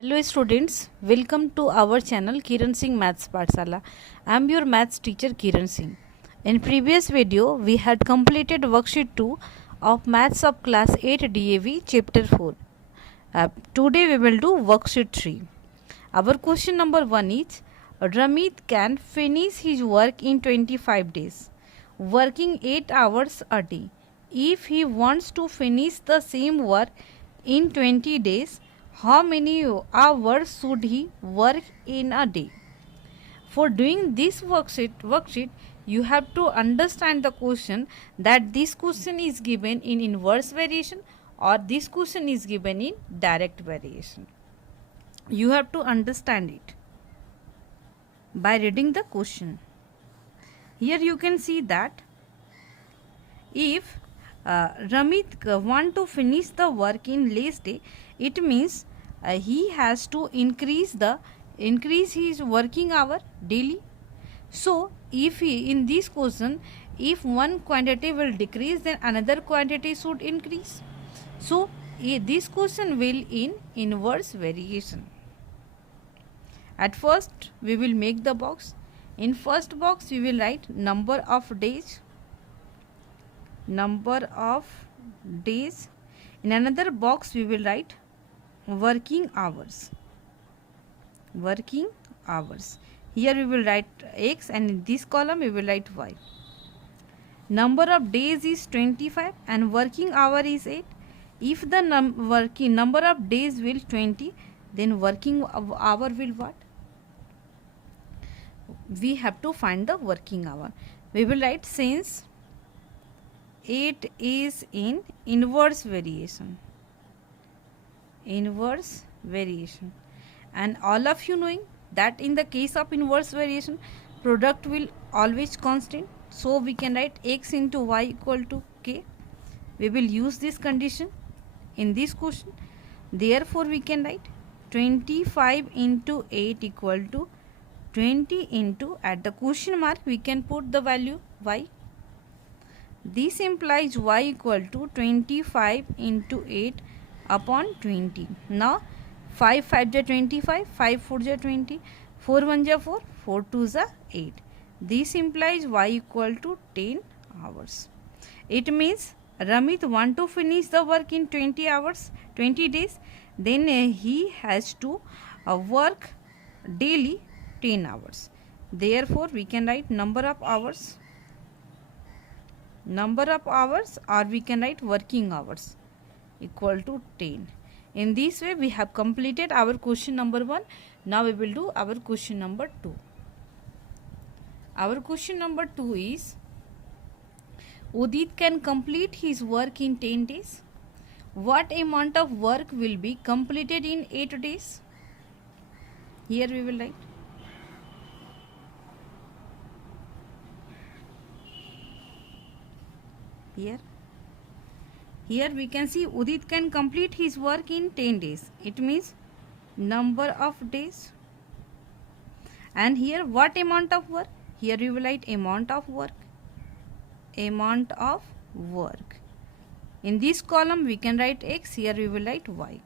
Hello students, welcome to our channel Kiran Singh Maths Pathsala. I am your maths teacher Kiran Singh. In previous video, we had completed worksheet 2 of Maths of class 8 DAV chapter 4. Today we will do worksheet 3. Our question number 1 is Ramit can finish his work in 25 days, working 8 hours a day. If he wants to finish the same work in 20 days, how many hours should he work in a day? For doing this worksheet, you have to understand the question that this question is given in inverse variation or this question is given in direct variation. You have to understand it by reading the question. Here you can see that if Ramit want to finish the work in less day, it means he has to increase his working hour daily. So if he in this question, if one quantity will decrease, then another quantity should increase. So this question will in inverse variation. At first we will make the box. In first box we will write number of days. In another box we will write working hours. Here we will write x, and in this column we will write y. Number of days is 25 and working hour is 8. If the number of days will 20, then working hour will what? We have to find the working hour. We will write since 8 is in inverse variation, and all of you knowing that in the case of inverse variation, product will always constant, so we can write x into y equal to k. We will use this condition in this question. Therefore we can write 25 into 8 equal to 20 into, at the question mark we can put the value y. This implies y equal to 25 into 8 upon 20. Now 5 5 is 25, 5 4 is 20, 4 1 is 4, 4 2 is 8. This implies y equal to 10 hours. It means Ramit want to finish the work in 20 days, then he has to work daily 10 hours. Therefore we can write number of hours, or we can write working hours equal to 10. In this way we have completed our question number 1. Now we will do our question number 2. Our question number 2 is Udit can complete his work in 10 days. What amount of work will be completed in 8 days? Here we will write Here we can see Udit can complete his work in 10 days. It means number of days. And here what amount of work? Here we will write amount of work. In this column we can write x, here we will write y.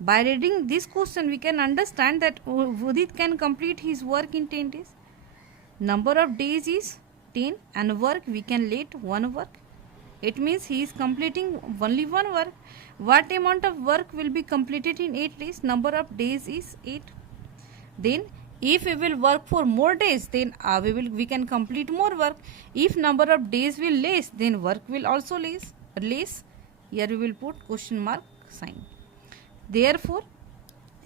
By reading this question we can understand that Udit can complete his work in 10 days. Number of days is 10 and work we can let one work. It means he is completing only one work. What amount of work will be completed in 8 days? Number of days is 8. Then if we will work for more days, then we can complete more work. If number of days will less, then work will also less. Here we will put question mark sign. Therefore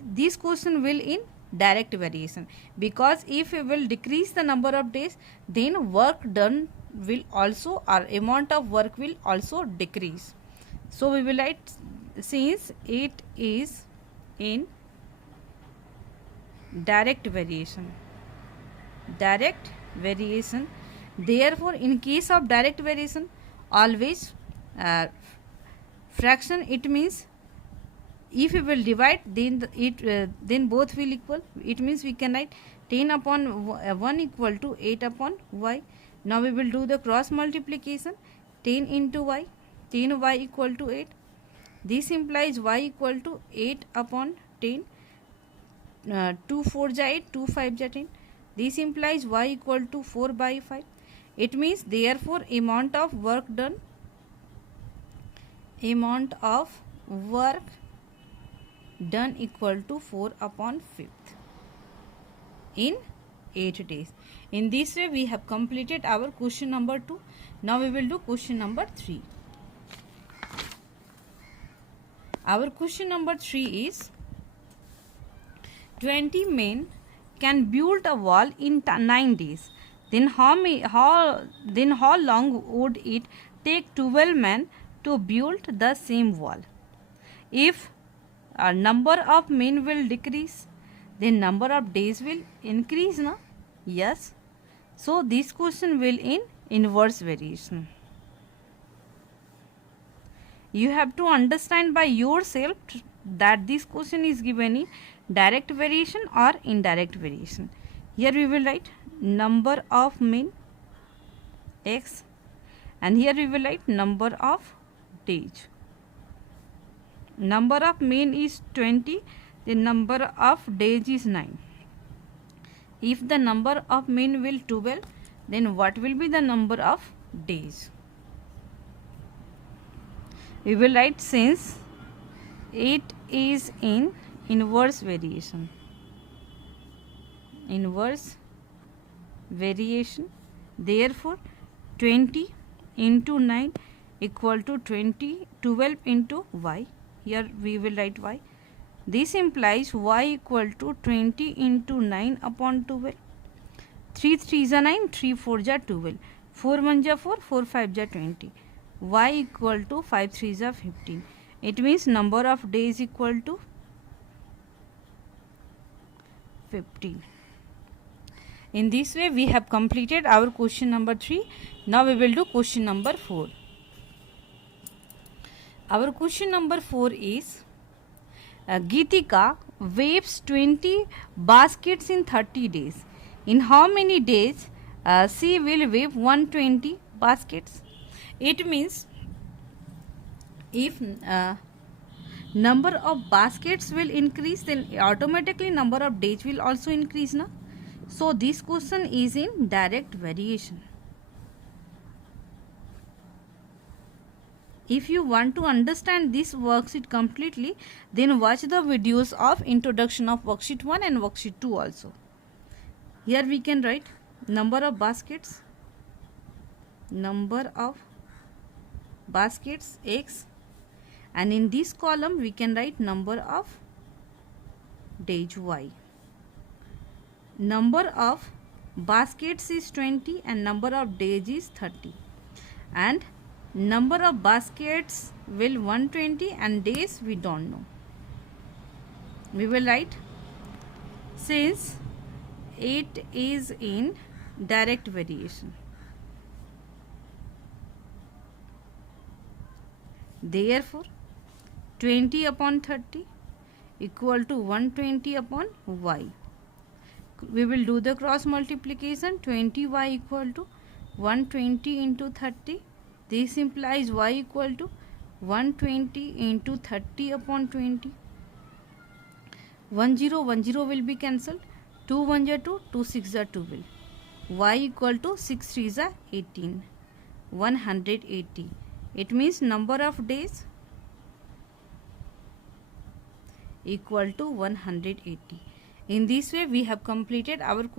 this question will in direct variation, because if we will decrease the number of days, then work done will also, or amount of work will also decrease. So we will write since it is in direct variation, therefore in case of direct variation, always fraction, it means if we will divide, then both will equal. It means we can write 10 upon 1 equal to 8 upon y. Now we will do the cross multiplication. 10 into y, 10y equal to 8. This implies y equal to 8 upon 10. 2 4 ja 8, 2 5 ja 10. This implies y equal to 4 by 5. It means therefore amount of work done equal to 4 upon 5th in 8 days. In this way we have completed our question number 2. Now we will do question number 3. Our question number 3 is 20 men can build a wall in 9 days. Then how long would it take 12 men to build the same wall? If a number of men will decrease, then number of days will increase, na? Yes. So this question will in inverse variation. You have to understand by yourself that this question is given in direct variation or indirect variation. Here we will write number of men x, and here we will write number of days. Number of men is 20, the number of days is 9. If the number of men will 12, then what will be the number of days? We will write since it is in inverse variation. Therefore 20 into 9 equal to 12 into y. Here we will write y. This implies y equal to 20 into 9 upon 12. 3 3 are 9, 3 4 are 12. 4 1 are 4, 4 5 are 20. Y equal to 5 3 are 15. It means number of days equal to 15. In this way we have completed our question number 3. Now we will do question number 4. Our question number 4 is Geetika weaves 20 baskets in 30 days. In how many days she will weave 120 baskets? It means if number of baskets will increase, then automatically number of days will also increase, na? So this question is in direct variation. If you want to understand this worksheet completely, then watch the videos of introduction of worksheet 1 and worksheet 2 also. Here we can write number of baskets x, and in this column we can write number of days y. Number of baskets is 20 and number of days is 30, and number of baskets will 120 and days we don't know. We will write since it is in direct variation, therefore 20 upon 30 equal to 120 upon y. We will do the cross multiplication. 20y equal to 120 into 30. This implies y equal to 120 into 30 upon 20. 10 will be cancelled. 2 1 are 2, 2 6 are 12. Y equal to 6 3 are 18. 180. It means number of days equal to 180. In this way we have completed our question.